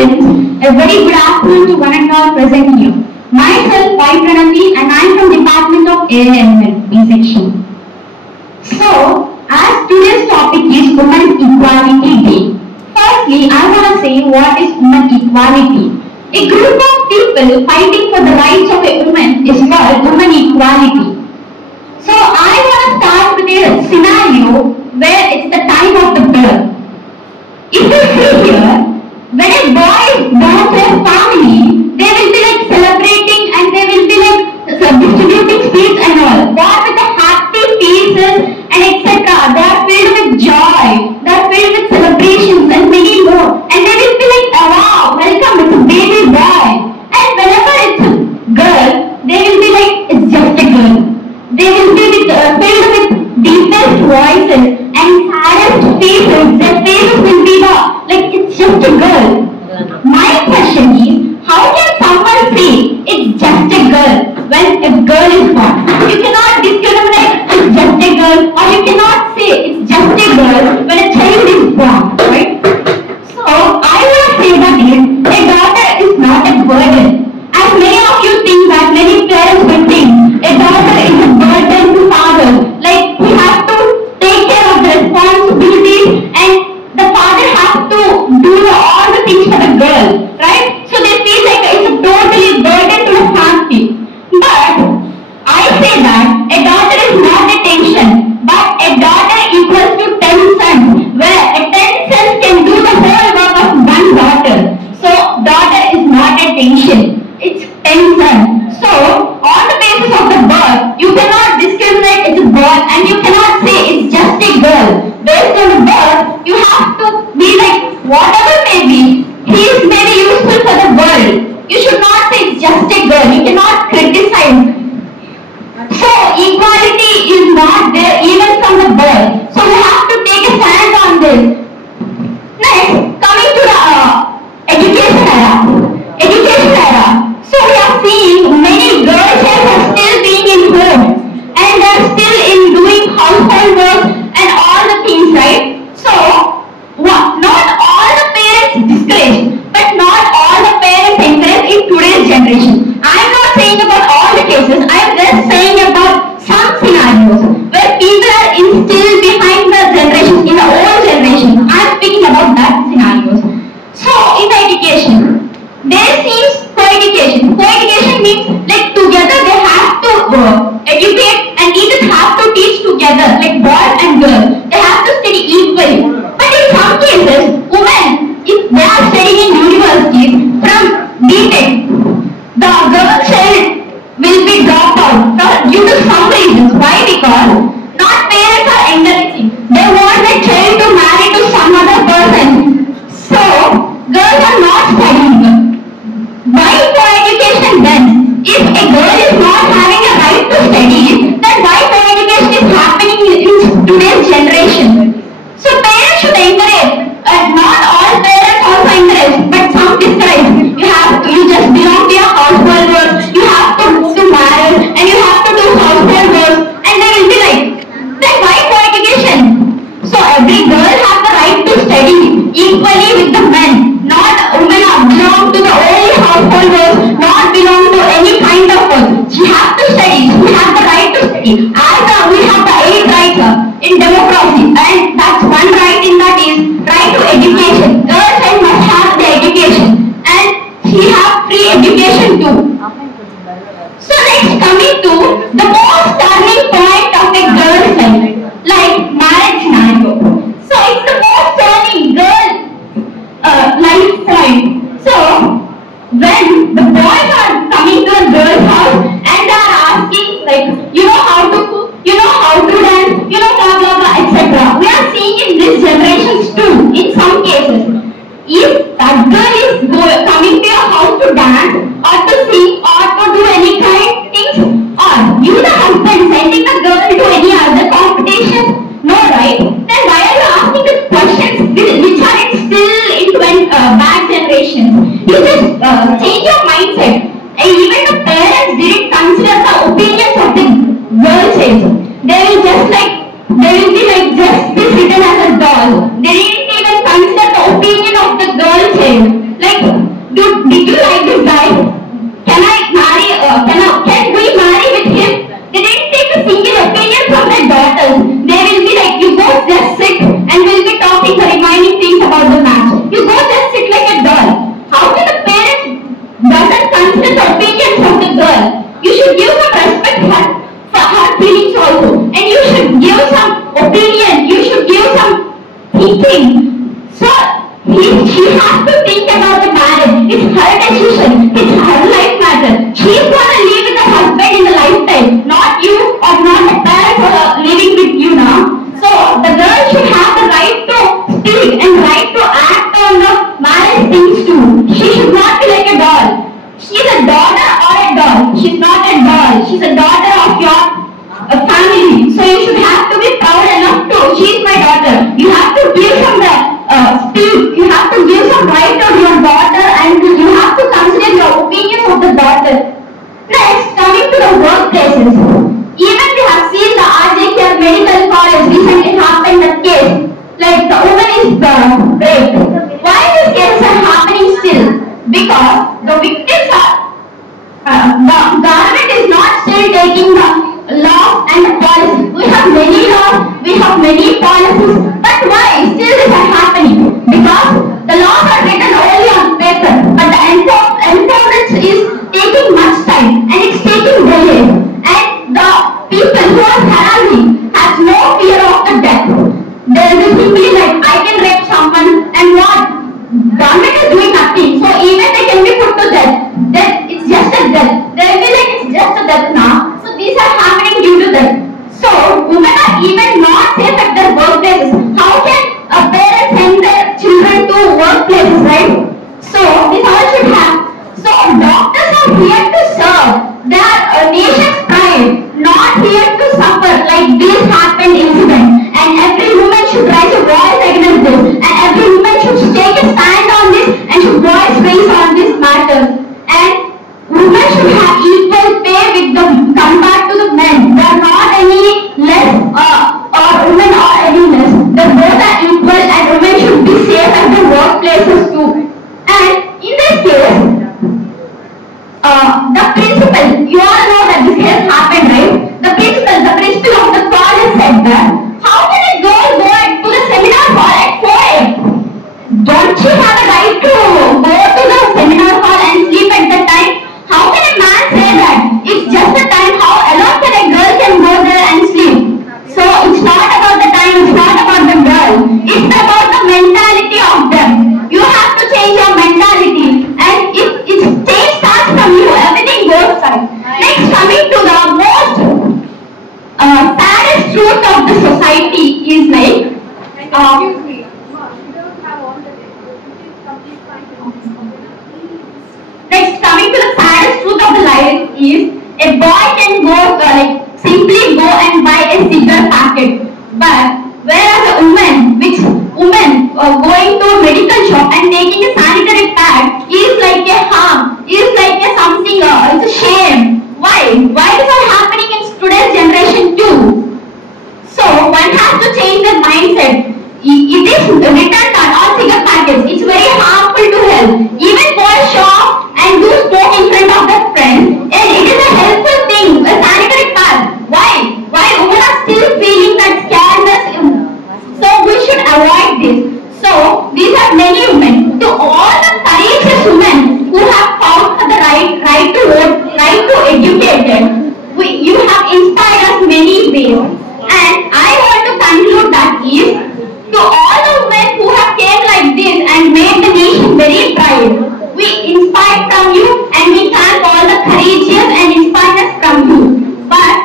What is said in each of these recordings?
students, a very good afternoon to one and all present here. Myself, Y Pranavi, and I am from Department of AIML, B section. So, as today's topic is Women's Equality Day. Firstly, I want to say what is women equality. A group of people fighting for the rights of a woman is called women equality. So, I want to start with a scenario where it's the time of the birth. If you see here, when a boy is born to a family, they will be like celebrating and they will be like distributing sweets and all. Born with the happy faces and etc. They are filled with joy. They are filled with celebrations and many more. And they will be like, oh, wow, welcome, it's a baby boy. And whenever it's a girl, they will be like, it's just a girl. They will be filled with deepest voices and saddest faces. Their faces will be like it's just a girl. My question is, how can someone say it's just a girl when a girl is born? You cannot discriminate it's just a girl, or you cannot say it's just a girl when a child is born, right? So I want to say that a daughter is not a burden. As many of you think that many parents will think a daughter is a burden to fathers. Like he has to take care of the responsibilities and the father has to do all the things for the girl, right? So they feel like it's a totally burden to the family. But I say that a daughter is not a tension, but a daughter equals to 10 sons, where a 10 sons can do the whole work of one daughter. So daughter is not a tension, it's 10 sons. So on the basis of the birth, you cannot discriminate it's a boy and you cannot say it's just a girl. Based on the birth, you have to be like whatever may be, he is maybe useful for the world. You should not say it's just a girl. You cannot criticize. So equality is not there even from the birth. So we have to take a stand on this. Next, coming to the education era. Education era. So we are seeing many girls are still being in home and they are still in doing household work and all the things, right? So not all the parents discourage, but not all the parents encourage in today's generation. I am not saying about all the cases, I am just saying about some scenarios where people are instilled behind the generations, in the old generation. I am speaking about that scenarios. So in the education, there seems co-education. Co-education means like together they have to educate and even have to teach together, like boys and girls. They have to study equally. But in some cases, women, if they are studying in universities from BTech, the girl child will be dropped out due to some reasons. Why? Because not parents are encouraging. They want their child to marry to some other person. So girls are not studying. Why co-education then? If a girl is not having a right to study, then why co-education is happening in today's generation? So parents should encourage. Not all parents also encourage, but some discourage. You just belong to your household work. You have to move to marriage and you have to do household work. And they will be like, then why co-education? So every girl has the right to study equally with the men. Not women belong to the only household work, not belong to any kind of work. She has to study. She has the right to study. As we have the 8 rights in democracy, and that's one right in that is right to education. Girls must have the education, and she has free education too. So next, coming to the most turning point of a girl's life, like marriage scenario. So it's the most turning girl life point. So when the boys are coming to a girl's house and they are asking like, you know how to cook, you know how to dance, you know blah blah blah, etc. We are seeing in these generations too, in some cases. If that girl is coming to your house to dance or to sing or to do any kind of things, or you the college recently happened a case like the woman is raped. Why these cases are happening still? Because the victims are the government is not still taking the law and the policy. We have many laws, we have many policies, but why still this is happening? Because the laws are written only on paper, but the enforcement is taking much time and it's taking delay. And the people who are harassing has no fear of the death. They will simply like, I can rape someone and what? Government is doing nothing. So even they can be put to death. Then it's just a death. They will be like it's just a death now. So these are happening due to that. So women are even not safe at their workplaces. How can a parent send their children to workplaces, right? So this all should have. So doctors are here to serve. They are a nation's pride, not here to suffer like this happened incident. And every woman should raise a voice against this. And every woman should take a stand on this and should voice raise on this matter. And women should have equal pay with the compared to the men. They are not any less or women or any less. They both are equal and women should be safe at the workplaces too. And in this case, the principal, you all know that this has happened, right? The principal of the college said that, how can a girl go to the seminar hall at 4 a.m.? Don't she have a right to go to the seminar hall and sleep at that time? How can a man say that? It's just the time. How alone can a girl can go there and sleep? So it's not about the time, it's not about the girl. It's about the mentality of them. You have to change your mentality. And if change starts from you, everything goes right. Next, coming to the most saddest truth of the society is like Excuse me. You don't have all the day. It is complete fine. next, coming to the saddest truth of the life is a boy can go simply go and buy a cigarette packet, but whereas a woman going to a medical shop and taking a sanitary pad is like a harm, is like a something, it's a shame. Why? Why is that happening in today's generation too? So one has to change their mindset. It is written on all cigarette packets. It's very harmful to health. Even boys shop and do smoke in front of their friends, and it is a helpful thing, a sanitary pad. Why? Why women are still feeling that scaredness? So we should avoid this. So these are many women. To all the courageous women who have fought for the right to vote, right to educate them, you have inspired us many ways. And I want to conclude that is, to all the women who have came like this and made the nation very proud, we inspire from you and we thank all the courageous and inspire us from you. But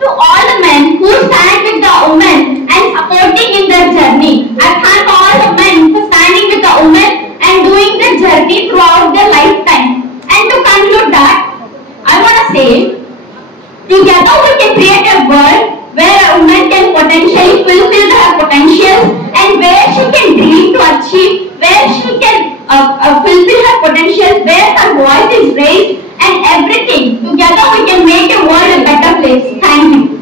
to all the men who stand with the women and supporting in their journey, I thank all the men for standing with the women and doing the journey throughout their lifetime. And to conclude that, I want to say, together we can create a world where a woman can potentially fulfill her potential and where she can dream to achieve, where she can fulfill her potential, where her voice is raised and everything. Together we can make a world a better place. Thank you.